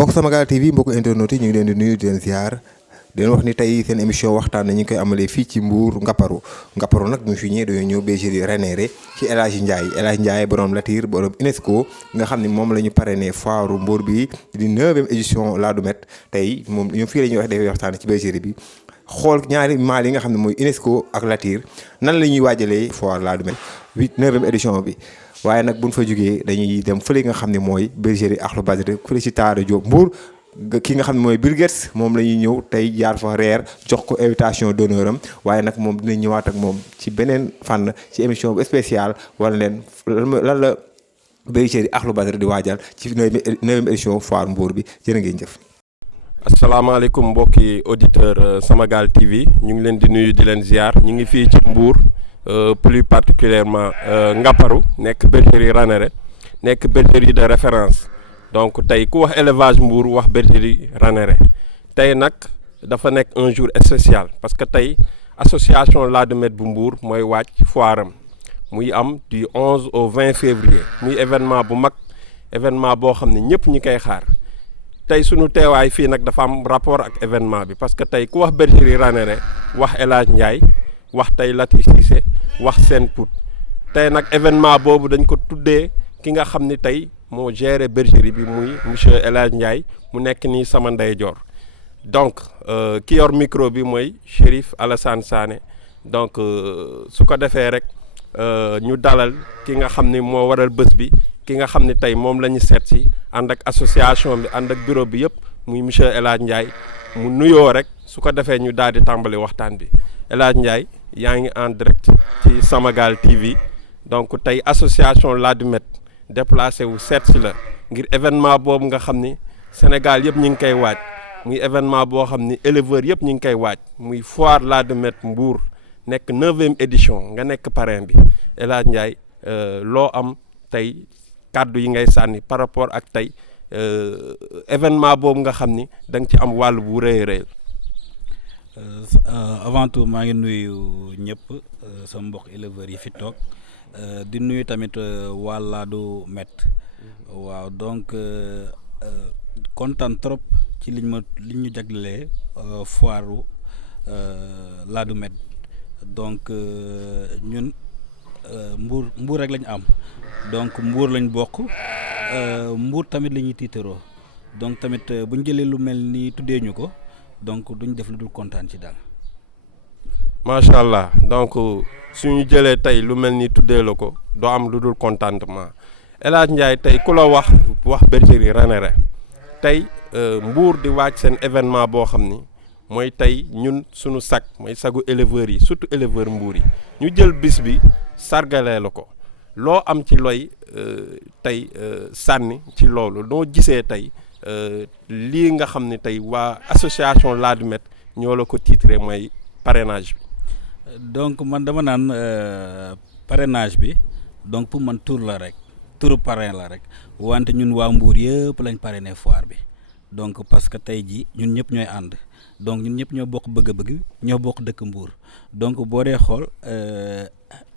mbokk Samagal TV mbokk internet yi ñu ngi leen di nuyu di leen ziar di leen wax ni tey seen émission waxtaan na ñu ngi koy amalee fii ci Mbour Ngaparou nag bu ñu fi ñëwee dañoo ñëw bergerie Ranéré ci El Hadj Ndiaye borom Latir borom UNESCO nga xam ne moom la ñu parrainé foire Mbour bi di 9e édition Ladoumède tey moom ñoom fii la ñuy wax dafay waxtaan ci bergerie bi xool ñaari maal yi nga xam ne mooy UNESCO ak Latir nan la ñuy waajalee foire Ladoumède 9e édition bi. waaye nag bu ñu fa jógee dañuy dem fële nga xam ne mooy bergerie Akhlou Badri fële ci Taara Diop Mbour ki nga xam ne mooy Bill Gates moom la ñuy ñëw tey jaar fa reer jox ko invitation d'honneur am waaye nag moom dinañ ñëwaat ak moom ci beneen fànn ci émission bu spéciale wala leen lan la bergerie Akhlou Badri di waajal ci 9e édition foire Mbour bi jërë ngeen jëf. asalaamaaleykum mbokki auditeur Samagal TV ñu ngi leen di nuyu di leen ziar ñu ngi fii ci Mbour. Plus particulièrement Ngaparou nekk bergerie Ranéré nekk bergerie de référence donc tey ku wax élevage Mbour wax bergerie Ranéré tey nag dafa nekk un jour spécial parce que tey association Ladoumède bu Mbour mooy wàcc foiram muy am du 11 au 20 février muy événement bu mag événement boo xam ne ñëpp ñi koy xaar tey sunu teewaay fii nag dafa am rapport ak événement bi parce que tey ku wax bergerie Ranéré wax El Hadj Ndiaye wax tey Latir Cissé wax seen put tey nag événement boobu dañ ko tuddee ki nga xam ni tey moo géré bergerie bi muy monsieur El Hadj Ndiaye mu nekk nii sama ndeyjoor donc ki yor micro bi mooy Chérif Alassane Sané donc su ko defee rek ñu dalal ki nga xam ni moo waral bés bi ki nga xam ni tey moom la ñu seet si ànd ak association bi ànd ak bureau bi yëpp muy monsieur El Hadj Ndiaye mu nuyoo rek su ko defee ñu daal di tàmbali waxtaan bi El Hadj Ndiaye yaa ngi en direct ci Samagal TV donc tey association Ladoumède déplacé wu seet si la ngir événement boobu nga xam ni Sénégal yëpp ñu ngi koy waaj muy événement boo xam ni éleveurs yëpp ñu ngi koy waaj muy foire Ladoumède Mbour nekk 9e édition nga nekk parrain bi El Hadj Ndiaye loo am tey kàddu yi ngay sànni par rapport ak tey événement boobu nga xam ni da nga ci am wàll bu rëy a rëy. Avant tout maa ngi nuyu ñëpp sama mbokk éleveurs yi fi toog di nuyu tamit waa Ladoumède waaw donc kontaan trop ci liñ ñu jaglelee foiru Ladoumède donc ñun Mbour rek lañ am donc Mbour lañ bokk Mbour tamit la ñuy tiitaroo donc tamit bu ñu jëlee lu mel ni tuddee ñu ko. donc duñ def lu dul kontaan ci daal. macha allah donc suñu jëlee tey lu mel ni tuddee la ko doo am lu dul contentement El Hadj Ndiaye tey ku la wax bergerie Ranéré tey Mbour di waaj seen événement boo xam ni mooy tey ñun suñu sag mooy sagu éleveurs yi surtout éleveurs Mbour yi ñu jël bis bi sargalee la ko loo am ci looy tey sànni ci loolu noo gisee tey. lii nga xam ne tey waa association Ladoumède ñoo la ko titré mooy parrainage bi. donc man dama naan parrainage bi donc pour man turu parrain la rek wante ñun waa Mbour yëpp lañ parrainé foire bi donc parce que tey jii ñun ñëpp ñooy ànd donc ñun ñëpp ñoo bokk bëgg-bëgg ñoo bokk dëkk Mbour donc boo dee xool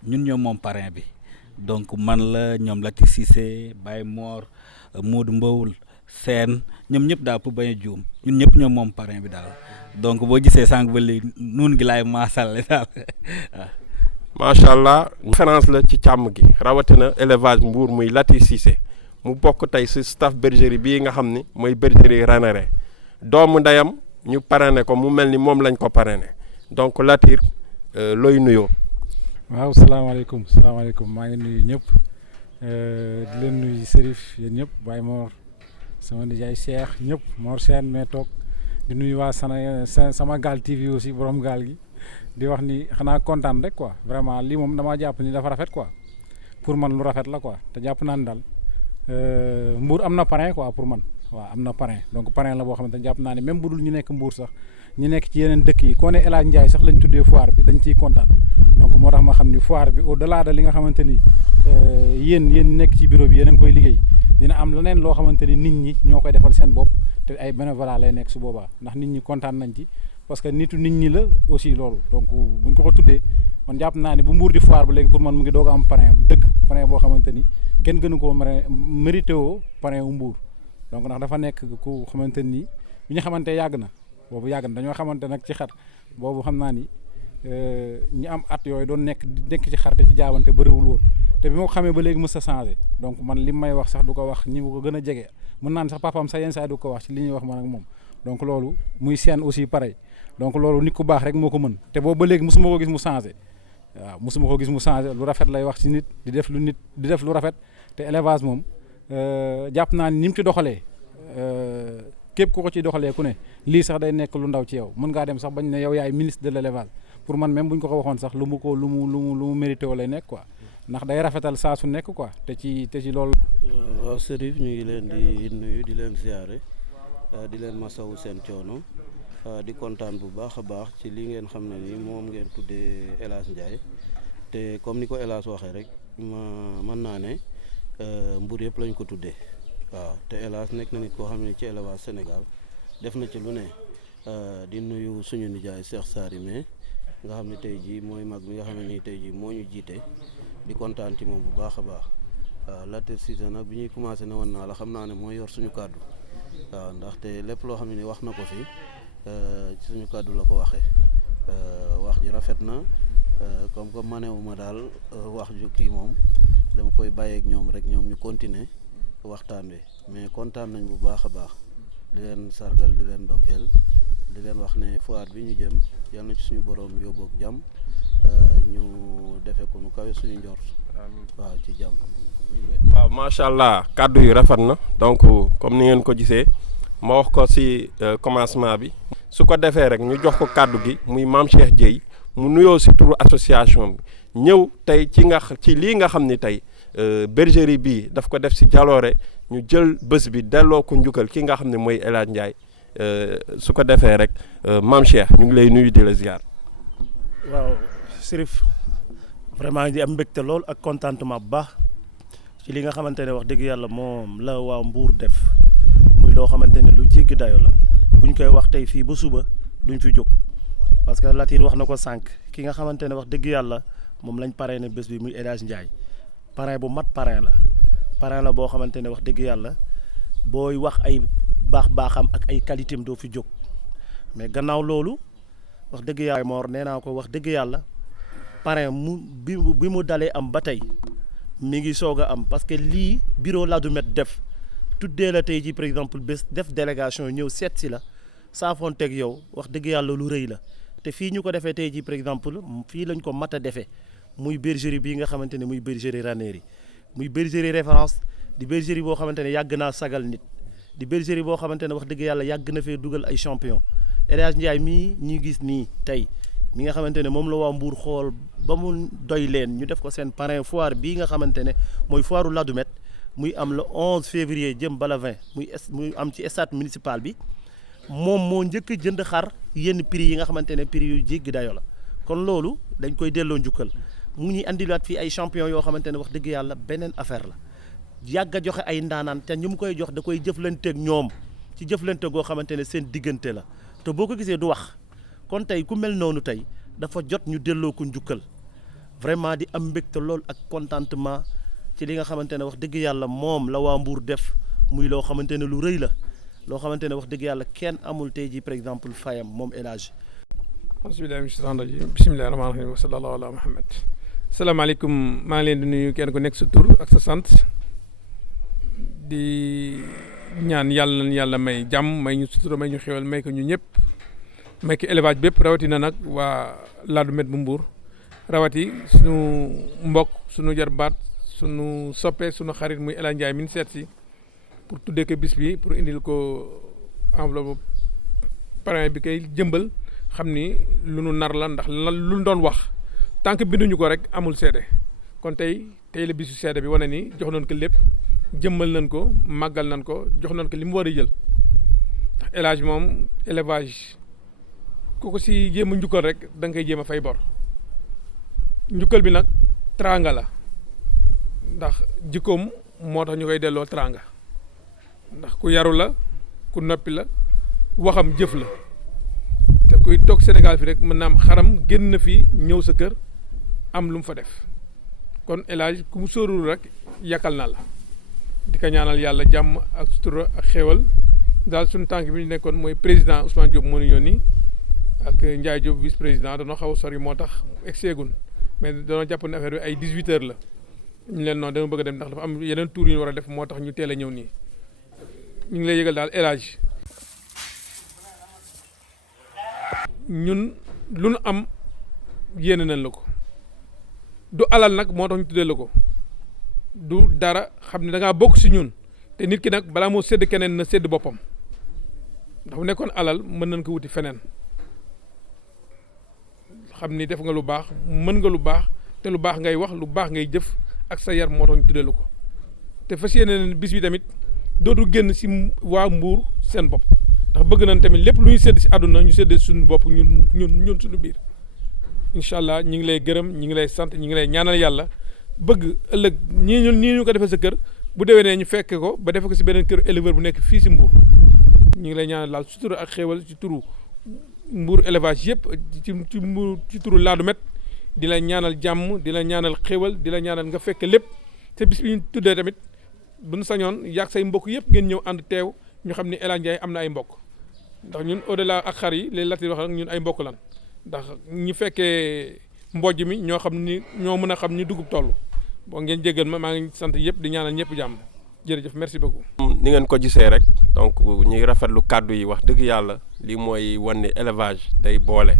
ñun ñoo moom parrain bi donc man la ñoom Latir Cissé Baye Mor Modou Mbowul Seen ñoom ñëpp daal pour bañ a juum ñun ñëpp ñoom moom parrain bi daal donc boo gisee sànq ba léegi nuun gi laay maasal daal waaw. macha allah référence la ci càmm gi rawatina élevage Mbour muy Latir Cissé mu bokk tey si staff bergerie bii nga xam ni mooy bergerie Ranéré doomu ndeyam ñu parrainé ko mu mel ni moom lañ ko parrainé donc Latir looy nuyoo. waaw salaamaaleykum maa ngi nuyu ñëpp di leen nuyu Serif yéen ñëpp Baye Mor. sama nijaay Cheikh ñëpp Mor Sène mais toog di nuyu waa Samagal TV aussi borom gaal gi di wax ni xanaa kontaan rek quoi vraiment lii moom damaa jàpp ni dafa rafet quoi pour man lu rafet la quoi te jàpp naa ni daal Mbour am na parrain quoi pour man waaw am na parrain donc parrain la boo xamante ne jàpp naa ne même bu dul ñu nekk Mbour sax ñu nekk ci yeneen dëkk yi koo ne El Hadj Ndiaye sax lañ tuddee foire bi dañ ciy kontaan donc moo tax ma xam ni foire bi au delà de li nga xamante ni yéen nekk ci bureau bi yéen a ngi koy liggéey. dina am leneen loo xamante ni nit ñi ñoo koy defal seen bopp te ay bénévolat lay nekk su boobaa ndax nit ñi kontaan nañ ci parce que nitu nit ñi la aussi loolu donc buñ ko tuddee man jàpp naa ne bu Mbour di foire ba léegi pour man mu ngi doog a am parrain dëgg parrain boo xamante ni kenn gënu koo mérité woo parrain wu Mbour donc ndax dafa nekk ku xamante ni bi ñu xamante yàgg na dañoo xamante nag ci xar boobu xam naa ni ñi am at yooyu doon nekk ci xar te ci jaabante bëriwul woon te bi ma ko xamee ba léegi mës a changé donc man li may wax sax du ko wax ñi ko gën a jege mën naan sax papaam sax yenn saa du ko wax ci li ñuy wax man ak moom donc loolu muy seen aussi pareil donc loolu nit ku baax rek moo ko mën te boobu ba léegi mosuma ko gis mu changé waaw mosuma ko gis mu changé lu rafet lay wax ci nit di def lu rafet te élevage moom jàpp naa ni mu ci doxalee képp ku ko ci doxalee ku ne lii sax day nekk lu ndaw ci yow mën ngaa dem sax bañ ne yow yaay ministre de l'élevage pour man même bu ñu ko waxoon sax lu mu mérité wala nekk quoi ndax day rafetal saa su nekk quoi te ci loolu. waaw Serif ñu ngi leen di nuyu di leen ziare di leen masawu seen coono di kontaan bu baax a baax ci li ngeen xam ne ni moom ngeen tuddee El Hadj Ndiaye te comme ni ko El Hadj waxee rek mën naa ne Mbour yëpp lañ ko tuddee waaw te El Hadj nekk na nit koo xam ne ci élevage Sénégal def na ci lu ne di nuyu suñu nijaay Cheikh Sary mais nga xam ne tey jii mooy mag bi nga xam ne nii tey jii moo ñu jiite di kontaan ci moom bu baax a baax waaw Latir Cissé nag bi ñuy commencé ne woon naa la xam naa ne mooy yor suñu kàddu waaw ndaxte lépp loo xam ne ni wax na ko fi ci suñu kàddu la ko waxee wax ji rafet na comme que manewuma daal wax ju kii moom dama koy bàyyeek ñoom rek ñoom ñu continuer waxtaan wi mais kontaan nañ bu baax a baax di leen sargal di leen ndokkeel di leen wax ne foire bi ñu jëm yal na ci suñu borom yóbbu ak jàmm ñu defe ko nu kawe suñu njort waaw ci jàmm. waaw macha allah kàddu yu rafet na donc comme ni ngeen ko gisee ma wax ko ci commencement bi su ko defee rek ñu jox ko kàddu gi muy Mame Cheikh Dieye mu nuyoo ci turu association bi ñëw tey ci lii nga xam ni tey bergerie bii daf ko def ci jaloore ñu jël bés bi delloo ko njukkal ki nga xam ne mooy El Hadj Ndiaye su ko defee rek Mame Cheikh ñu ngi lay nuyu di la ziar. waaw Serif vraiment di am mbégte lool ak contentement bu baax ci li nga xamante ne wax dëgg yàlla moom la waa Mbour def muy loo xamante ne lu jéggi dayo la buñ koy wax tey fii ba suba duñ fi jóg parce que Latir wax na ko sànq ki nga xamante ne wax dëgg yàlla moom lañ parrainé bés bi muy El Hadj Ndiaye parrain bu mat parrain la boo xamante ne wax dëgg yàlla booy wax ay baaxam ak ay qualité am doo fi jóg mais gannaaw loolu wax dëgg yàlla Mor nee naa ko wax dëgg yàlla parrain bi mu dalee am ba tey mi ngi soog a am parce que lii bureau Ladoumède def tuddee la tey ji par exemple bés def délégation ñëw seet si la saafoonteeg yow wax dëgg yàlla lu rëy la te fii ñu ko defee tey ji par exemple fii lañ ko mat a defee muy bergerie bii nga xamante ne muy bergerie Ranérou muy bergerie référence di bergerie boo xamante ne yàgg naa sagal nit di bergerie boo xamante ne wax dëgg yàlla yàgg na fee dugal ay champion El Hadj Ndiaye mii ñi gis nii tey mi nga xamante ne moom la waa Mbour xool ba mu doy leen ñu def ko seen parrain foire bii nga xamante ne mooy foiru Ladoumède muy am le 11 février jëm ba le 20 muy am ci stade municipal bi moom moo njëkk a jënd xar yenn prix yi nga xamante ne prix yu jéggi dayo la kon loolu dañ koy delloo njukkal mu ñuy andilaat fii ay champion yoo xamante ne wax dëgg yàlla beneen affaire la yàgg a joxe ay ndaanaan te ñu mu koy jox da koy jëflanteeg ñoom ci jëflante goo xamante ne seen diggante la te boo ko gisee du wax kon tey ku mel noonu tey dafa jot ñu delloo ko njukkal vraiment di am mbégte lool ak contentement ci li nga xamante ne wax dëgg yàlla moom la waa Mbour def muy loo xamante ne lu rëy la loo xamante ne wax dëgg yàlla kenn amul tey ji par exemple fayam moom El Hadj. bismillahi mina shaytaani rajiim bismillahi rahmaani rahiim wa sallallahu ala Muhammad. salaamaaleykum maa ngi leen di nuyu kenn ku nekk sa tur ak sa sant di ñaan yàlla na yàlla may jàmm may ñu sutura may ñu xéwal may ko ñu ñëpp may ko élevage bépp rawatina nag waa Ladoumède bu Mbour rawati sunu mbokk sunu jarbaat sunu soppe sunu xarit muy El Hadj Ndiaye min seet si pour tuddee ko bis bi pour indil ko enveloppe parrain bi koy jëmbal xam ni lu nu nar la ndax lu nu doon wax tant que binduñu ko rek amul seede kon tey la bisu seede bi wane ni jox nañ ko lépp jëmmal nañ ko màggal nañ ko jox nañ ko li mu war a jël ndax élevage moom élevage ku ko si jéem a njukkal rek da nga koy jéem a fay bor njukkal bi nag tranga la ndax jikkoom moo tax ñu koy delloo tranga ndax ku yaru la ku noppi la waxam jëf la te kuy toog Sénégal fi rek mën naa am xaram génn na fii ñëw sa kër am lu mu fa def kon élage ku mu sóorul rek yàkkal na la di ko ñaanal yàlla jàmm ak sutura ak xéewal daal suñu tànk bi ñu nekkoon mooy président Ousmane Diop moo ñu yónni ak Ndiaye Diop vice président dañoo xaw a sori moo tax egseegun mais dañoo jàpp ne affaire bi ay 18 heures la ñu leen noonu dama bëgg a dem ndax dafa am yeneen tour yu ñu war a def moo tax ñu teel a ñëw nii ñu ngi lay yëgal daal El Hadj ñun lu nu am yéene nañ la ko du alal nag moo tax ñu tuddee la ko du dara xam ne da ngaa bokk si ñun te nit ki nag balaa moo sédd keneen na sédd boppam ndax bu nekkoon alal mën nañ ko wuti feneen xam ni def nga lu baax mën nga lu baax te lu baax ngay wax lu baax ngay jëf ak sa yar moo tax ñu tuddee la ko te fas yéene ne bis bi tamit dootu génn si waa Mbour seen bopp ndax bëgg nañ tamit lépp lu ñu sédd si àdduna ñu sédd suñu bopp ñun suñu biir incha allah ñu ngi lay gërëm ñu ngi lay sant ñu ngi lay ñaanal yàlla bëgg ëllëg nii ñu ko defee sa kër bu déwénee ñu fekke ko ba defe ko si beneen kër éleveur bu nekk fii si Mbour ñu ngi lay ñaanal daal sutura ak xéewal ci turu Mbour élevage yëpp ci turu Ladoumène di la ñaanal jàmm di la ñaanal xéewal di la ñaanal nga fekke lépp te bis bi ñu tuddee tamit bu ñu sañoon yaag say mbokk yëpp ngeen ñëw ànd teew ñu xam ni El Hadj Ndiaye am na ay mbokk ndax ñun au delà ak xar yi les latir wax ñun ay mbokk lan ndax ñi fekkee mbojj mi ñoo xam ni ñoo mën a xam ni dugub toll bon ngeen jéggal ma maa ngi sant yëpp di ñaanal ñëpp jàmm jërëjëf merci beaucoup. ni ngeen ko gisee rek donc ñuy rafetlu kàddu yi wax dëgg yàlla lii mooy wan ni élevage day boole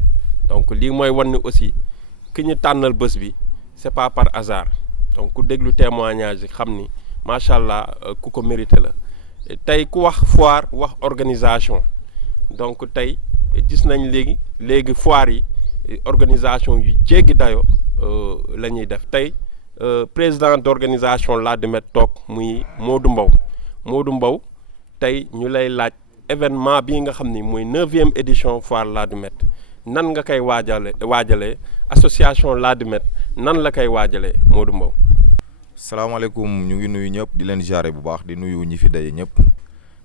donc lii mooy wan ni aussi ki ñu tànnal bés bi c'est pas par hasard donc ku déglu témoignage yi xam ni macha allah ku ko mérité la tey ku wax foire wax organisation donc tey gis nañ léegi foire yi organisation yu jéggi dayo la ñuy def tey président d'organisation Ladoumène toog muy Modou Mbow tey ñu lay laaj événement bii nga xam ni mooy 9e édition foire Ladoumène nan nga koy waajalee association Ladoumène nan la koy waajalee Modou Mbow. salaamaaleykum ñu ngi nuyu ñëpp di leen ziare bu baax di nuyu ñi fi daje ñëpp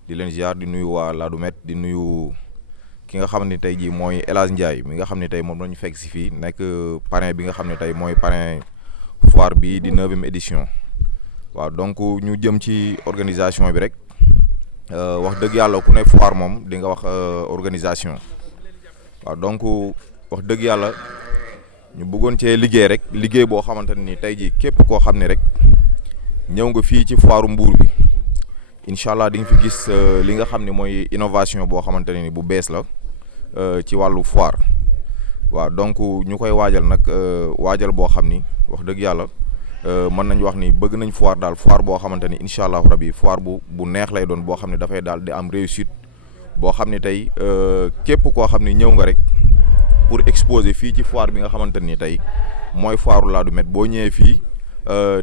di leen ziar di nuyu waa Ladoumène di nuyu ki nga xam ne tey jii mooy El Hadj Ndiaye mi nga xam ne tey moom la ñu fekk si fii nekk parrain bi nga xam ne tey mooy parrain foire bi di 9e édition waaw donc ñu jëm ci organisation bi rek wax dëgg yàlla ku ne foire moom di nga wax organisation waaw donc wax dëgg yàlla ñu bëggoon cee liggéey boo xamante ne ni tey jii képp koo xam ne rek ñëw nga fii ci foire Mbour bi incha allah di nga fi gis li nga xam ne mooy innovation boo xamante ne ni bu bees la ci wàllu foire waaw donc ñu koy waajal nag waajal boo xam ni wax dëgg yàlla mën nañu wax ni bëgg nañ foire daal foire boo xamante ni incha allah rabi foire bu neex lay doon boo xam ne dafay daal di am réussite boo xam ne tey képp koo xam ne ñëw nga rek pour exposer fii ci foire bi nga xamante ni tey mooy foire Ladoumène boo ñëwee fii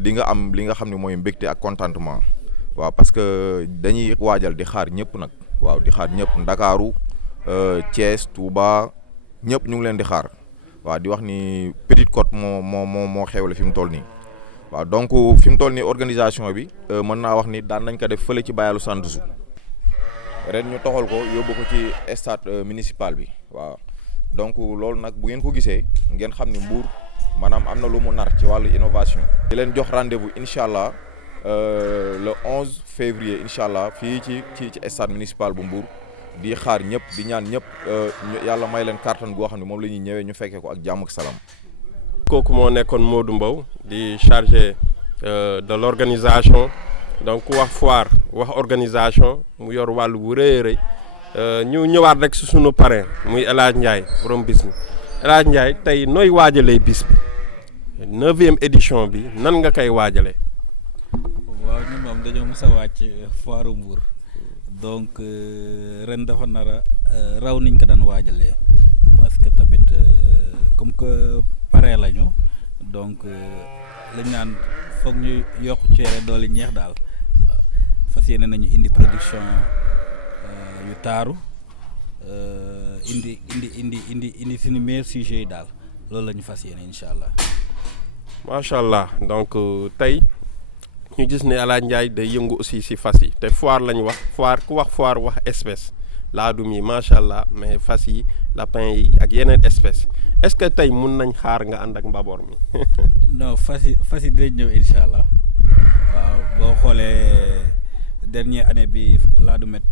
di nga am li nga xam ne mooy mbégte ak contentement waaw parce que dañuy waajal di xaar ñëpp nag waaw di xaar ñëpp Ndakaaru Thiès Touba ñëpp ñu ngi leen di xaar waaw di wax ni Petite Côte moo xewle fi mu toll nii waaw donc fi mu toll nii organisation bi mën naa wax ni daan nañ ko def fële ci Bayalu Santousou ren ñu toxal ko yóbbu ko ci stade municipal bi waaw donc loolu nag bu ngeen ko gisee ngeen xam ni Mbour maanaam am na lu mu nar ci wàllu innovation. di leen jox rendez-vous incha allah le 11 février incha allah fii ci stade municipal bu Mbour di xaar ñëpp di ñaan ñëpp yàlla may leen kàttan goo xam ne moom la ñuy ñëwee ñu fekkee ko ak jàmm ak salaam. kooku moo nekkoon Modou Mbow di chargé de l'organisation donc wax foire wax organisation mu yor wàllu bu rëy a rëy ñu ñëwaat rek si sunu parrain muy El Hadj Ndiaye borom bis mi El Hadj Ndiaye tey nooy waajalee bis bi 9e édition bi nan nga koy waajalee. waaw ñun moom dañoo mës a wàcc foire Mbour donc ren dafa nar a raw niñ ko daan waajalee parce que tamit comme que parrain lañu donc lañ naan foog ñu yokk ceere doole ñeex daal waaw fas yéene nañu indi production yu taaru indi suñu meilleur sujet yi daal loolu la ñu fas yéene incha allah. macha allah donc tey ñu gis ne El Hadj Ndiaye day yëngu aussi si fas yi te foire lañ wax foire ku wax foire wax espèce laadum yi macha allah mais fas yi lapin yi ak yeneen espèce est-ce que tey mun nañ xaar nga ànd ak mbaboor mi. non fas yi dinañ ñëw incha allah waaw boo xoolee dernière année bi Ladoumène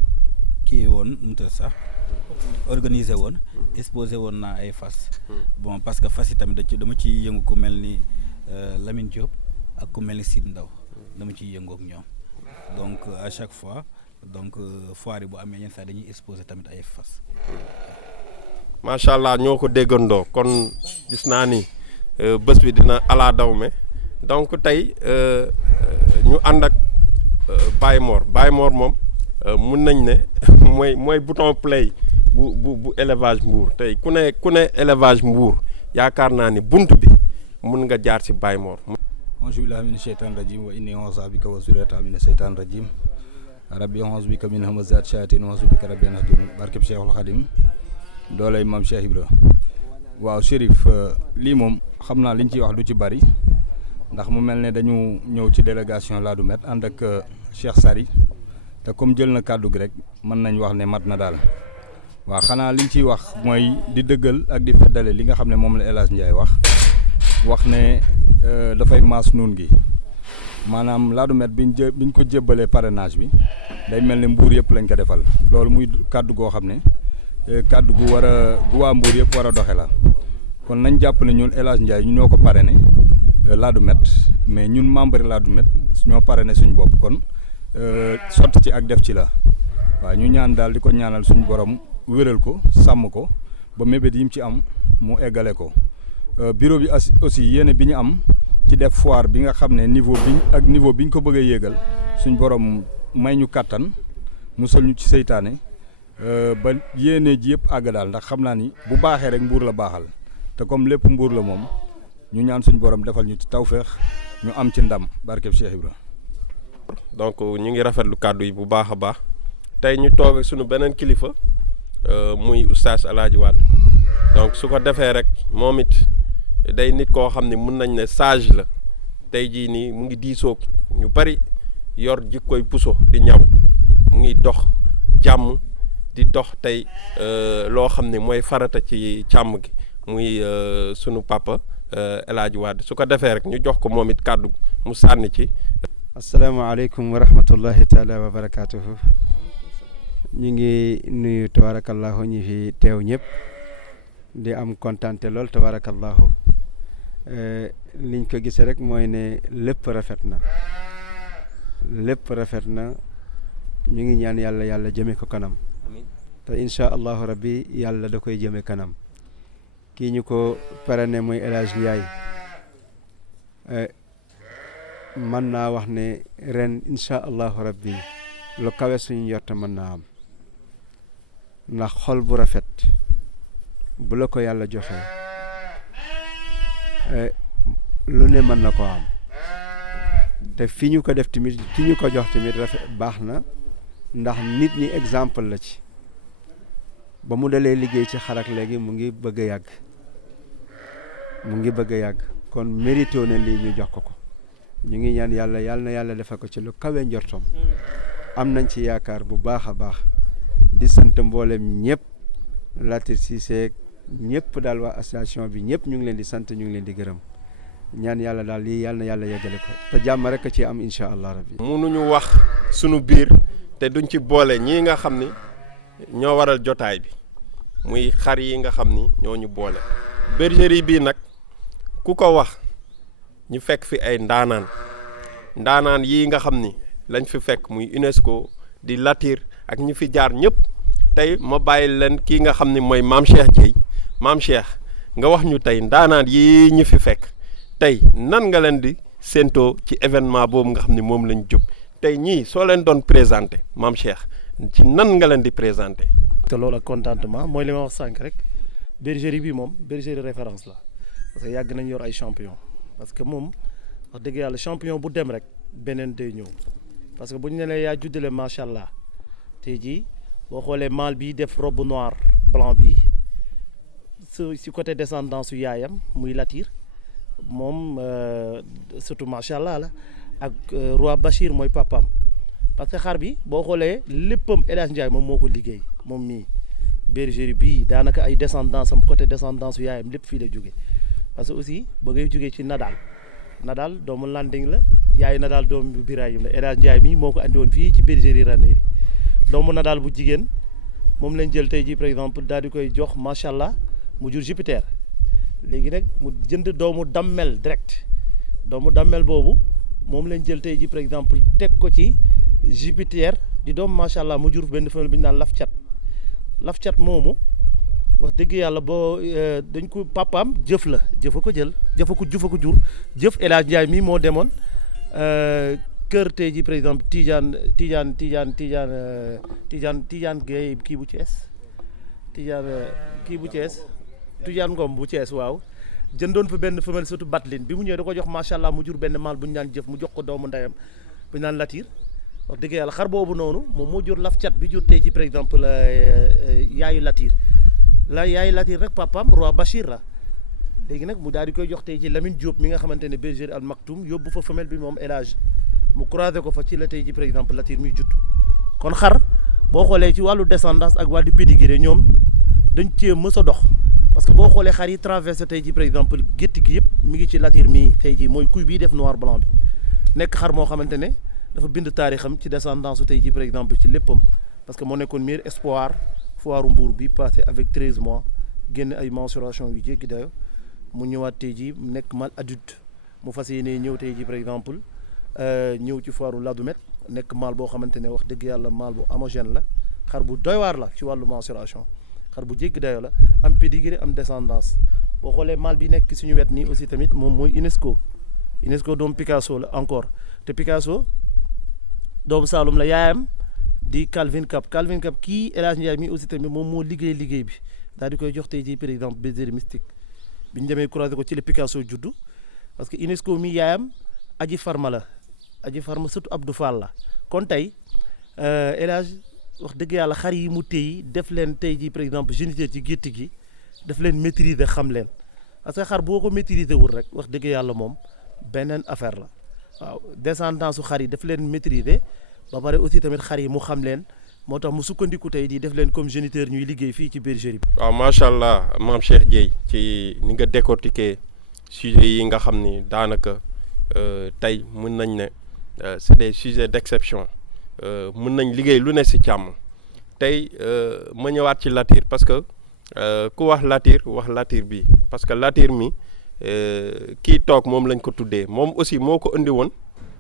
kii woon mu tëdd sax organisé woon exposé woon naa ay fas. bon parce que fas yi tamit dama ciy yëngu ku mel ni Lamine Diop ak ku mel ni Sid Ndaw dama ciy yëngu ak ñoom donc à chaque fois donc foire yi bu amee yenn saa dañuy exposé tamit ay fas. macha allah ñoo ko déggandoo kon gis naa ni bés bi dina ala dawme donc tey ñu ànd ak Baye Mor moom mun nañ ne mooy bouton play bu élevage Mbour tey ku ne élevage Mbour yaakaar naa ni bunt bi mun nga jaar ci Baye Mor. auzu billaahi mina sheytaani rajiim wa innii u'iizuhaa bika wa zurriyyatahaa mina sheytaani rajiim rabbi a'uuzu bika min hamazaati shayaatiin wa a'uuzu bika rabbi an yahduruun barkeb Cheikhul Khadim doolay maam Cheikh Ibra. waaw Chérif lii moom xam naa liñ ciy wax du ci bari ndax mu mel ne dañu ñëw ci délégation Ladoumène ànd ak Cheikh Sary te comme jël na kàddu gi rek mën nañ wax ne mat na daal waaw xanaa liñ ciy wax mooy di dëggal ak di feddale li nga xam ne moom la El Hadj Ndiaye wax ne dafay maas nuun gi maanaam Ladoumène biñ ko jébbalee parrainage bi day mel ne Mbour yëpp lañ ko defal loolu muy kàddu goo xam ne kàddu gu waa Mbour yëpp war a doxe la kon nañ jàpp ne ñun El Hadj Ndiaye ñu ñoo ko parrainé Ladoumène mais ñun membre Ladoumène ñoo parrainé suñ bopp kon sotti ci ak def ci la waaw ñu ñaan daal di ko ñaanal suñu borom wéral ko sàmm ko ba mébét yi mu ci am mu eggale ko bureau bi aussi yéene bi ñu am ci def foire bi nga xam ne niveau bi ñu ko bëgg a yéegal suñ borom may ñu kàttan musal ñu ci seytaane ba yéene ji yëpp àgg daal ndax xam naa ni bu baaxee rek Mbour la baaxal te comme lépp Mbour la moom ñu ñaan suñu borom defal ñu ci tawféex ñu am ci ndam barkeb Cheikh Ibra. donc ñu ngi rafetlu kàddu yi bu baax a baax tey ñu toog ak suñu beneen kilifa muy oustaz El Hadj Wade donc su ko defee rek moom it day nit koo xam ne mun nañ ne sage la tey jii nii mu ngi diisoog ñu bari yor jikkoy puso di ñaw mu ngi dox jàmm di dox tey loo xam ne mooy farata ci càmm gi muy sunu papa El Hadj Wade su ko defee rek ñu jox ko moom it kàddu mu sànni ci. asalaamaaleykum wa rahmatullahi taala wa barakaatuhu ñu ngi nuyu tabarakallahu ñi fi teew ñëpp di am kontante lool tabarakallahu liñ ko gisee rek mooy ne lépp rafet na ñu ngi ñaan yàlla jëme ko kanam te incha allahu rabbi yàlla da koy jëme kanam kii ñu ko parrainé muy El Hadj Ndiaye mën naa wax ne ren incha allahu rabbi lu kawe suñu njort mën naa am ndax xol bu rafet bu la ko yàlla joxe lu ne mën na ko am te fi ñu ko def tamit ki ñu ko jox tamit rafet baax na ndax nit ñi exemple la ci ba mu dalee liggéey ci xarak léegi mu ngi bëgg a yàgg kon mérité na lii ñu jox ko ñu ngi ñaan yàlla na yàlla defal ko ci lu kawe njortom am nañ ci yaakaar bu baax a baax di sant mboolem ñëpp Latir Cissé ñëpp daal waa association bi ñëpp ñu ngi leen di sant ñu ngi leen di gërëm ñaan yàlla daal lii yàlla na yàlla yeggale ko te jàmm rek a ci am incha allah rabbi. mënuñu wax sunu biir te duñ ci boole ñii nga xam ni ñoo waral jotaay bi muy xar yi nga xam ni ñoo ñu boole bergerie bii nag ku ko wax ñu fekk fi ay ndaanaan yii nga xam ni lañ fi fekk muy UNESCO di Latir ak ñi fi jaar ñëpp tey ma bàyyi leen kii nga xam ni mooy maam Cheikh Dieye maam Cheikh nga wax ñu tey ndaanaan yii ñi fi fekk tey nan nga leen di séentoo ci événement boobu nga xam ni moom lañ jub tey ñii soo leen doon présenté maam Cheikh ci nan nga leen di présenté. te loolu ak contentement mooy li ma wax sànq rek bergerie bi moom bergerie référence la parce que yàgg nañ yor ay champion parce que moom wax dëgg yàlla champion bu dem rek beneen day ñëw parce que bu ñu ne lee yaa juddale macha allah tey jii boo xoolee mâle bi def robe noir blanc bi si côté descendance su yaayam muy Latir moom surtout macha allah la ak roi Bachir mooy papaam parce que xar bi boo xoolee léppam El Hadj Ndiaye moom moo ko liggéey moom mii bergerie bii daanaka ay descendance am côté descendance su yaayam lépp fii la jóge parce que aussi ba ngay jógee ci Nadal doomu Landing la yaay na daal doom bu Birahim la El Hadj Ndiaye mii moo ko andi woon fii ci bergerie Ranérou doomu na daal bu jigéen moom lañ jël tey ji par exemple daal di koy jox macha allah mu jur Jupiter léegi nag mu jënd doomu dammel direct doomu dammel boobu moom lañ jël tey ji par exemple teg ko ci Jupiter di doom macha allah mu jur benn femelle bi ñu naan laf cat moomu wax dëgg yàlla boo dañ ko papaam jëf la jëfa ko jël jëfa ko jur jëf El Hadj Ndiaye mii moo demoon kër tey ji par exemple Tidiane Gueye kii bu Thiès Tidiane Ngom bu Thiès waaw jëndoon fa benn femelle surtout Batline bi mu ñëwee da ko jox macha allah mu jur benn mâle bu ñu naan jëf mu jox ko doomu ndeyam bu ñu naan Latir wax dëgg yàlla xar boobu noonu moom moo jur laf cat bi jur tey ji par exemple yaayu Latir rek papaam roi Bachir la léegi nag mu daal di koy jox tey ji Lamine Diop mi nga xamante ne bergerie Al Maktoum yóbbu fa femelle bi moom El Hadj mu croisé ko fa ci la tey ji par exemple Latir muy judd kon xar boo xoolee ci wàllu descendance ak wàllu pédigré ñoom dañ cee mës a dox parce que boo xoolee xar yi traversé tey ji par exemple gétt gi yëpp mi ngi ci Latir mii tey ji mooy kuy bii def noir blanc bi nekk xar moo xamante ne dafa bind taarixam ci descendance su tey ji par exemple ci léppam parce que moo nekkoon meilleur espoir foiru Mbour bi passé avec 13 mois génn ay mensuration yu jéggi dayo mu ñëwaat tey ji nekk mal adulte mu fas yéene ñëw tey ji par exemple ñëw ci foiru Ladoumène nekk mal boo xamante ne wax dëgg yàlla mal bu homogène la xar bu doy waar la ci wàllu mensuration xar bu jéggi dayo la am pédigré am descendance boo xoolee mal bi nekk suñu wet nii aussi tamit moom mooy UNESCO doomu Picasso la encore te Picasso doomu Saloum la yaayam di Calvin Cap kii El Hadj Ndiaye mi aussi tamit moom moo liggéey bi daal di koy jox tey jii par exemple bergerie Mystique bi ñu demee croisé ko ci la Picasso juddu parce que UNESCO mi yaayam aji farma surtout Abdou Fall la kon tey El Hadj wax dëgg yàlla xar yi mu téy def leen tey jii par exemple géniteur ci gétt gi daf leen maîtriser xam leen parce que xar boo ko maîtriser wul rek wax dëgg yàlla moom beneen affaire la waaw descendance su xar yi daf leen maîtriser ba pare aussi tamit xar yi mu xam leen moo tax mu sukkandiku tey di def leen comme géniteur ñuy liggéey fii ci bergerie bi. waaw macha allah maam Cheikh Dieye ci ni nga décortiquer sujets yi nga xam ni daanaka tey mën nañ ne c'est des sujets d'exception mën nañ liggéey lu ne si càmm tey ma ñëwaat ci Latir parce que ku wax Latir bi parce que Latir mi kii toog moom lañ ko tuddee moom aussi moo ko indi woon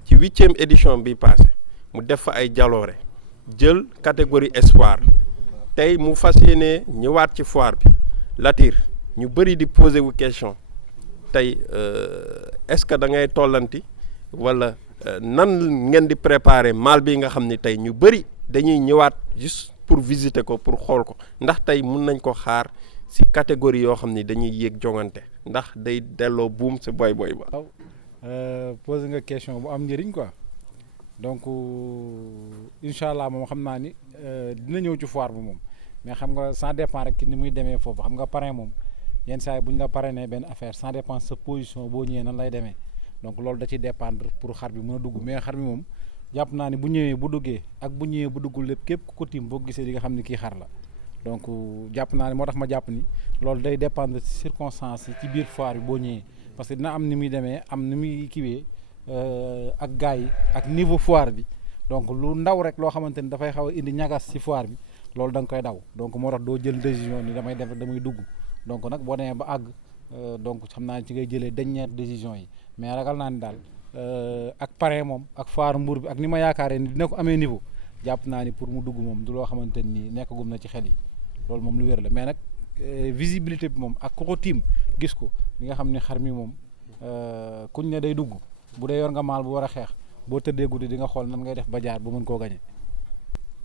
ci 8e édition bi passé mu def fa ay jaloore jël catégorie espoir tey mu fas yéene ñëwaat ci foire bi Latir ñu bëri di poser wu question tey est-ce que da ngay tollanti wala nan ngeen di préparer mal bi nga xam ni tey ñu bëri dañuy ñëwaat juste pour visiter ko pour xool ko ndax tey mun nañ ko xaar si catégorie yoo xam ni dañuy yéeg jongante ndax day delloo buum si boy ba. waaw posé nga question bu am njëriñ quoi donc incha allah moom xam naa ni dina ñëw ci foire bi moom mais xam nga ça dépend rek ni muy demee foofu xam nga parrain moom yenn saa yi bu ñu la parrainé benn affaire ça dépend sa position boo ñëwee nan lay demee donc loolu da ciy dépendre pour xar bi mën a dugg mais xar bi moom jàpp naa ni bu ñëwee bu duggee ak bu ñëwee bu duggul lépp képp ku ko tiim boo gisee di nga xam ni kii xar la donc jàpp naa ni moo tax ma jàpp ni loolu day dépendre ci circonstances yi ci biir foire bi boo ñëwee parce que dina am ni muy demee am ni muy kiwee ak gars yi ak niveau foire bi donc lu ndaw rek loo xamante ni dafay xaw a indi ñagas ci foire bi loolu da nga koy daw donc moo tax doo jël décision ni damay dugg donc nag boo demee ba àgg donc xam naa ci ngay jëlee dernière décision yi mais ragal naa ni daal ak parrain moom ak foire Mbour bi ak ni ma yaakaaree ni dina ko amee niveau jàpp naa ni pour mu dugg moom du loo xamante ni nekkagum na ci xel yi loolu moom lu wér la mais nag visibilité bi moom ak ku ko tiim gis ko li nga xam ne xar mi moom kuñ ne day dugg bu dee yor nga maal bu war a xeex boo tëddee guddi di nga xool nan ngay def ba jaar ba mën koo gañe.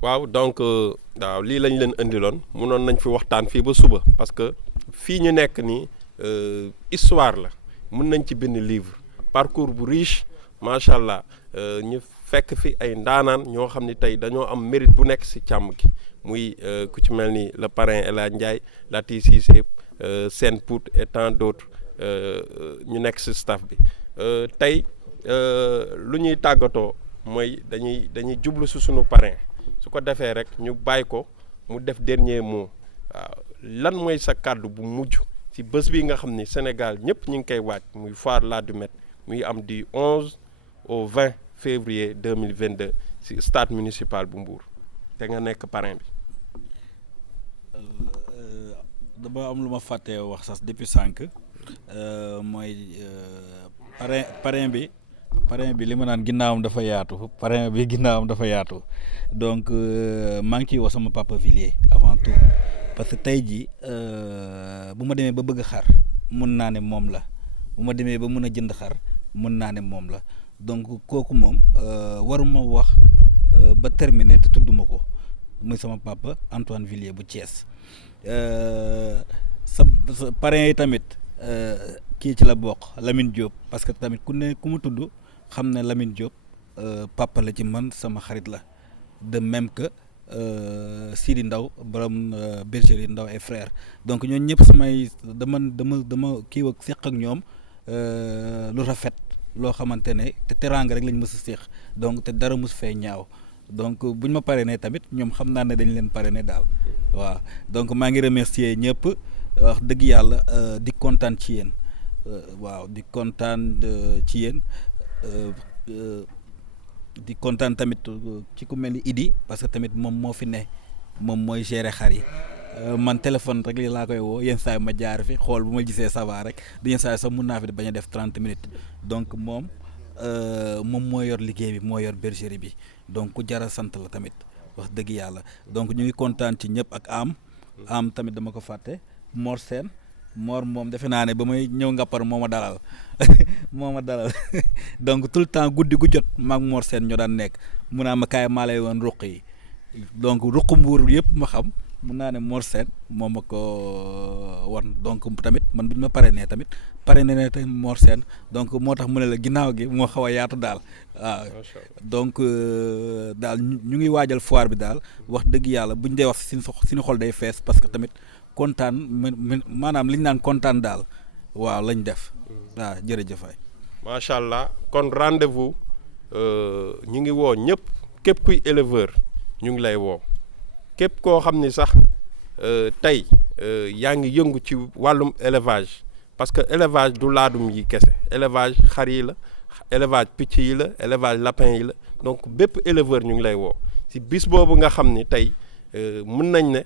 waaw donc waaw lii lañ leen indiloon mënoon nañ fi waxtaan fii ba suba parce que fii ñu nekk nii histoire la mën nañ ci bind livre parcours bu riche macha allah ñu fekk fi ay ndaanaan ñoo xam ni tey dañoo am mérite bu nekk si càmm gi muy ku ci mel ni le parrain El Hadj Ndiaye Latir Cissé Sen Pout et tant d'autres ñu nekk si staff bi tey lu ñuy tàggatoo mooy dañuy jublu si sunu parrain su ko defee rek ñu bàyyi ko mu def dernier mot waaw lan mooy sa kàddu bu mujj ci bés bi nga xam ni Sénégal ñëpp ñu ngi koy waaj muy foire Ladoumène muy am du 11 au 20 février 2022 ci stade municipal bu Mbour te nga nekk parrain bi. dama am lu ma fàtte wax sax depuis sànq mooy parrain bi li ma naan ginnaawam dafa yaatu parrain bi ginnaawam dafa yaatu donc maa ngi ciy wax sama papa Villiers avant tout parce que tey jii bu ma demee ba bëgg xar mun naa ne moom la bu ma demee ba mun a jënd xar mun naa ne moom la donc kooku moom waruma wax ba terminer te tudduma ko muy sama papa Antoine Villiers bu Thiès sa parrain yi tamit kii ci la bokk Lamine Diop parce que tamit ku mu tudd xam ne Lamine Diop papa la ci man sama xarit la de même que Sidi Ndaw borom bergerie Ndaw et frère donc ñooñu ñëpp samay dama kii ak seq ak ñoom lu rafet loo xamante ne te teraanga rek lañ mës a seq donc te dara mës fee ñaaw donc buñ ma parrainé tamit ñoom xam naa ne dañ leen parrainé daal waaw donc maa ngi remercier ñëpp wax dëgg yàlla di kontaan ci yéen waaw di kontaan ci yéen di kontaan tamit ci ku mel ni Idi parce que tamit moom moo fi ne moom mooy gérer xar yi man téléphone rek li laa koy woo yenn saa yi ma jaar fi xool bu ma gisee ça va rek di yenn saa yi sax mun naa fi bañ a def 30 minutes donc moom moo yor liggéey bi moo yor bergerie bi donc ku jara sant la tamit wax dëgg yàlla donc ñu ngi kontaan ci ñëpp ak am tamit dama ko fàtte Mor Sène Mor moom defe naa ne ba may ñëw Ngaparou moo ma dalal donc tout le temps guddi gu jot maag Mor Sène ñoo daan nekk mun naa ma kaay maa lay woon ruq yi donc ruq Mbuur yëpp ma xam mun naa ne Mor Sène moo ma ko wan donc tamit man bu ñu ma parrainé tamit parrainé ne tamit Mor Sène donc moo tax mu ne la ginnaaw gi moo xaw a yaatu daal waaw donc daal ñu ngi waajal foire bi daal wax dëgg yàlla buñ dee wax suñu xol day fees parce que tamit kontaan maanaam li ñu naan kontaan daal waaw lañ def waaw jërëjëf waay. macha allah kon rendez-vous ñu ngi woo ñëpp képp kuy éleveur ñu ngi lay woo képp koo xam ni sax tey yaa ngi yëngu ci wàllum élevage parce que élevage du laadum yi kese élevage xar yi la élevage picc yi la élevage lapin yi la donc bépp éleveur ñu ngi lay woo ci bis boobu nga xam ni tey mën nañ ne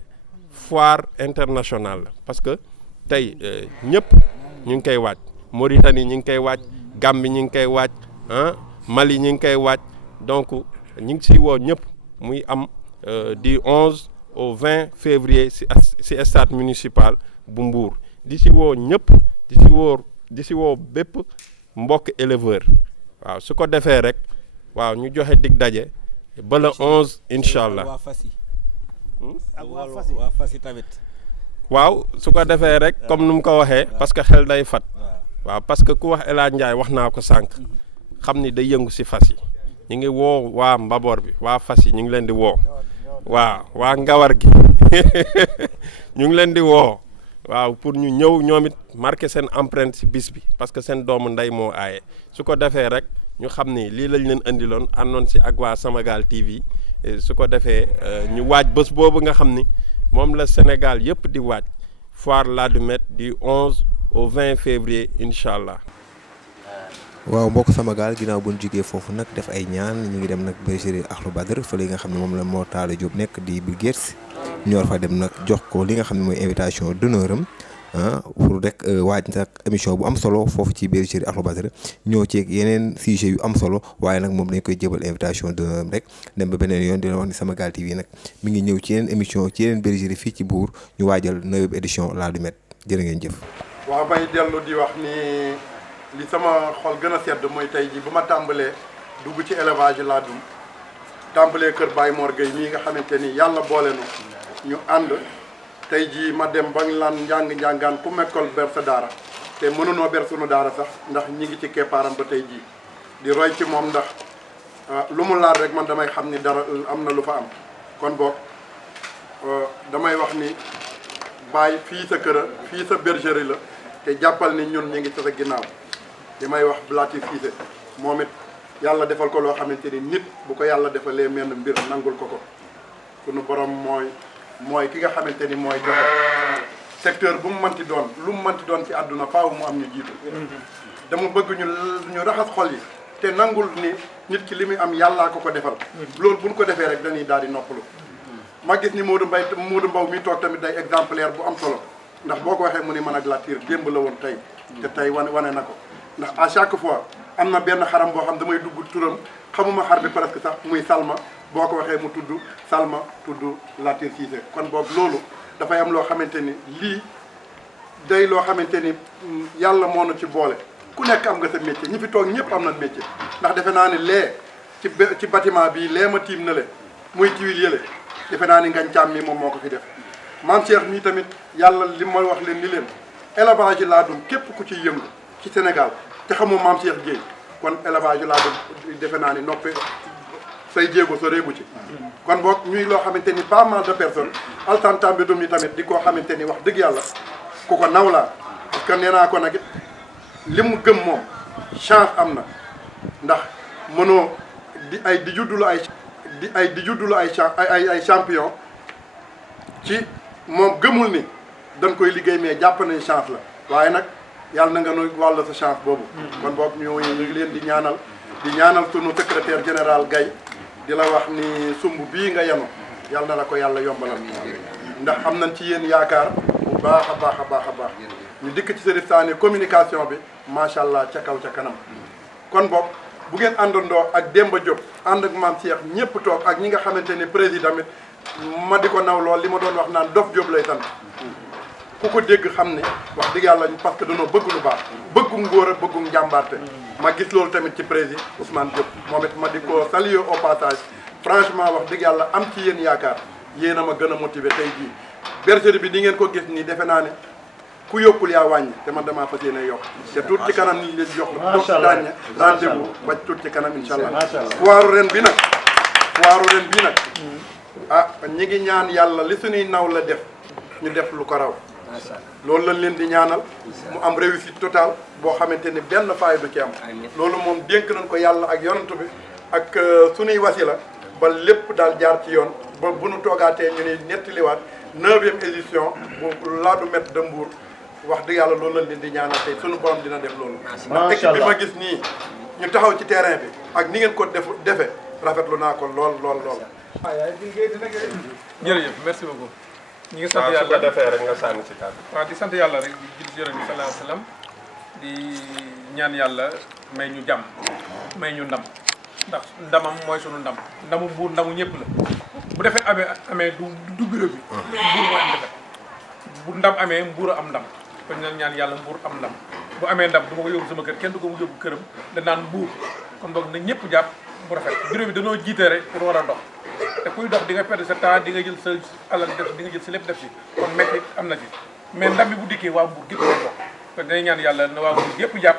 foire internationale la parce que tey ñëpp ñu ngi koy waaj Mauritanie ñu ngi koy waaj Gambie ñu ngi koy waaj Mali ñu ngi koy waaj donc ñu ngi siy woo ñëpp muy am du 11 au 20 février si stade municipal bu Mbour di si woo ñëpp di si woo bépp mbokk éleveur waaw su ko defee rek waaw ñu joxe dig daje ba le 11 incha allah. waa Fas yi tamit. waaw su ko defee rek comme nu mu ko waxee parce que xel day fat waaw parce que ku wax El Hadj Ndiaye wax naa ko sànq xam ni day yëngu si fas yi ñu ngi woo waa Mbabor bi waa Fas yi ñu ngi leen di woo waaw waa Ngawar gi ñu ngi leen di woo waaw pour ñu ñëw ñoom it marqué seen empreinte si bis bi parce que seen doomu ndey moo aaye su ko defee rek ñu xam ni lii lañ leen indiloon àndoon si ak waa Samagal TV su ko defee ñu waaj bés boobu nga xam ni moom la Sénégal yëpp di waaj foire Ladoumède du 11 au 20 février incha allah. waaw mbokk Samagal ginnaaw bu ñu jugee foofu nag def ay ñaan ñu ngi dem nag bergerie Akhlou Badr fële nga xam ne moom la Mor Talla Diop nekk di Bill Gates ñu war fa dem nag jox ko li nga xam ne mooy invitation d'honneur am pour rek waaj nag émission bu am solo foofu ci bergerie Akhlou Badr ñëw ci yeneen sujet yu am solo waaye nag moom dañ koy jébal invitation d'honneur am rek dem ba beneen yoon di la wax ni Samagal TV nag mi ngi ñëw ci yeneen émission ci yeneen bergerie fii ci Mbour ñu waajal 9e édition Ladoumède jërë ngeen jëf. waaw may dellu di wax ni li sama xol gën a sedd mooy tey ji bu ma tàmbalee dugg ci élevage laadum tàmbalee kër Baye Mor Gueye mii nga xamante ni yàlla boole nu ñu ànd tey jii ma dem ba lan njàngaan ku mekkol ber sa daara te mënunoo ber sunu daara sax ndax ñi ngi ci keppaaram ba tey jii di roy ci moom ndax lu mu laal rek man damay xam ni dara am na lu fa am kon boog damay wax ni Baye fii sa kër fii sa bergerie la te jàppal ni ñun ñi ngi sa ginnaaw li may wax Latif Cissé moom it yàlla defal ko loo xamante ni nit bu ko yàlla defalee menn mbir nangul ko sunu borom mooy ki nga xamante ni mooy joxe secteur bu mu mënti doon lu mu mënti doon ci àdduna faaw mu am ñu jiitu dama bëgg ñu raxas xol yi te nangul ni nit ki li muy am yàllaa ko defal loolu buñ ko defee rek dañuy daal di noppalu ma gis ni Modou Mbaw mi toog tamit day exemplaire bu am solo ndax boo ko waxee mu ni man ak Latir démb la woon tey te tey wane na ko ndax à chaque fois am na benn xaram boo xam damay dugg turam xamuma xar bi presque sax muy Salma boo ko waxee mu tudd Salma tudd Latir Cissé kon boog loolu dafay am loo xamante ni lii day loo xamante ni yàlla moo na ci boole ku nekk am nga sa métier ñi fi toog ñëpp am na métier ndax defe naa ni lee ci bâtiment bii lee ma tiim na le muy tiwil yële defe naa ni ngañ caam mi moom moo ko fi def maam Cheikh mii tamit yàlla li ma wax leen ni leen élevage yi laa dum képp ku ciy yëngu ci Sénégal te xamoo maam Cheikh Gueye kon élevage yi laa dum defe naa ni noppe say jéego sa réebu ci kon boog ñuy loo xamante ni pas mal de personnes Alassane Tambédou mi tamit di koo xamante ni wax dëgg yàlla ku ko naw laa parce que nee naa ko nag li mu gëm moom chance am na ndax mënoo di juddulu ay champion ci moom gëmul ni dañ koy liggéey mais jàpp nañ chance la waaye nag yàlla na nga nu wàll sa chance boobu kon boog ñu ngi leen di ñaanal sunu secrétaire général Gaye di la wax ni sumb bii nga yenu yàlla na la ko yàlla yombalal ndax am nañ ci yéen yaakaar bu baax a baax ñu dikk ci Serif Sané communication bi macha allah ca kaw ca kanam kon boog bu ngeen àndandoo ak Demba Diop ànd ak maam Cheikh ñëpp toog ak ñi nga xamante ni président mit ma di ko naw lool li ma doon wax naan Dof Diop lay sant ku ko dégg xam ne wax dëgg yàlla parce que dañoo bëgg lu baax bëggu ngóor a bëggu njàmbaarte ma gis loolu tamit ci président Ousmane Diop moom it ma di ko saluer au passage franchement wax dëgg yàlla am ci yéen yaakaar yéen a ma gën a motiver tey jii bergerie bi di ngeen ko gis nii defe naa ne ku yokkul yaa wàññi te man damaa fas yéene yokk te tuut ci kanam ni leen jox daañe rendez-vous ba tuut ci kanam incha allah foiru ren bi nag ah ñi ngi ñaan yàlla li suñuy naw la def ñu def lu ko raw loolu lañ leen di ñaanal mu am réussite totale boo xamante ni benn faay du ci am loolu moom dénk nañ ko yàlla ak yonent bi ak suñuy wasila ba lépp daal jaar ci yoon ba bu nu toogaatee ñu ni nettaliwaat 9e édition bu Laadou Met de Mbour wax dëgg yàlla loolu lañ leen di ñaanal tey sunu borom dina def loolu ndax équipe bi ma gis nii ñu taxaw ci terrain bi ak ni ngeen ko defe rafetlu naa ko lool jërëjëf merci beaucoup ñi ngi sant su yàlla ko defee rek nga sànni si kàddu waaw di sant yàlla rek di julli ci Yonent bi sallallahu alayhi wa sallam di ñaan yàlla may ñu jàmm may ñu ndam ndax ndamam mooy sunu ndam ndamu Mbuur ndamu ñëpp la bu defee amee du bureau bi Mbuur mooy am defet bu ndam amee Mbuur a am ndam kon ñu ñaan yàlla Mbuur am ndam bu amee ndam du ma ko yóbbu sama kër kenn du ko yóbbu këram da naan Mbuur kon boog na ñëpp jàpp bu rafet bureau bi dañoo jiite rek pour war a dox te kuy dox di nga perdre sa temps di nga jël sa alal def di nga jël sa lépp def si kon métti am na ci mais ndam bi bu dikkee waa Mbuur gépp lay bokk kon dañuy ñaan yàlla na waa Mbuur gépp jàpp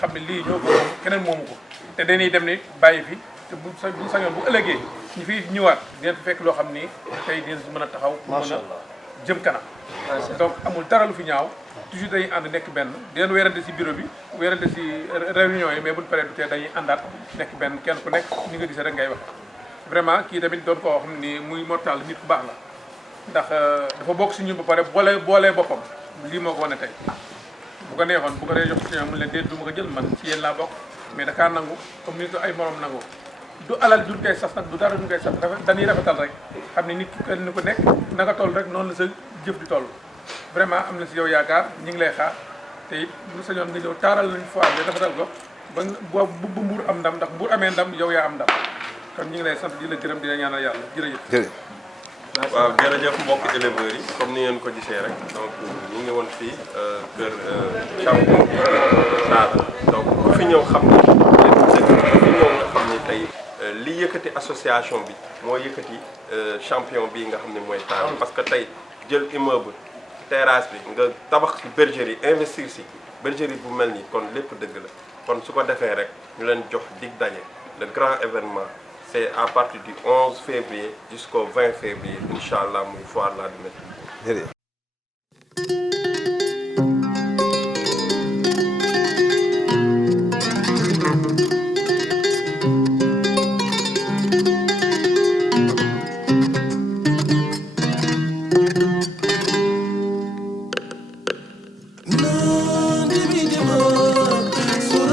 xam ne lii ñoo ko moom keneen moomu ko te dañuy dem ni bàyyi fi te buñ sañoon bu ëllëgee ñu fi ñëwaat dinañ fi fekk loo xam ni tey dinañ si mën a taxaw pour mën a jëm kanam donc amul dara lu fi ñaaw toujours dañuy ànd nekk benn dinañ weerante si bureau bi weerante si réunion yi mais buñ paree du tee dañuy àndaat nekk benn kenn ku nekk ni nga gisee rek ngay wax vraiment kii tamit doon koo xam ni muy mortal nit ku baax la ndax dafa bokk si ñun ba pare boolee boppam lii moo ko wane tey bu ko neexoon bu ko dee jox si mu leen déet du ma ko jël man ci yéen laa bokk mais dakaa nangu comme ni ko ay morom nangoo du alal duñ koy sas nag du dara duñ koy sas dañuy rafetal rek xam ne nit kenn ni ko nekk na nga toll rek noonu la sa jëf di toll vraiment am na si yow yaakaar ñu ngi lay xaar te it bu sañoon nga ñëw taaral lañ foire bi rafetal ko ba bu Mbuur am ndam ndax Mbuur amee ndam yow yaa am ndam kon ñu ngi lay sant di la gërëm di la ñaanal yàlla jërëjëf waaw jërëjëf mbokki éleveurs yi comme ni ngeen ko gisee rek donc ñu ngi woon fii kër champion bi Daara donc ku fi ñëw xam ni ku fi ñëw nga xam ni tey li yëkkati association bi moo yëkkati champion bi nga xam ne mooy Daara parce que tey jël immeuble terrasse bi nga tabax ci bergerie investir si bergerie bu mel nii kon lépp dëgg la kon su ko defee rek ñu leen jox dig daje le grand événement c'est à partir du 11 février jusqu'au 20 février Inch'Allah muy foire Laadou Met. No,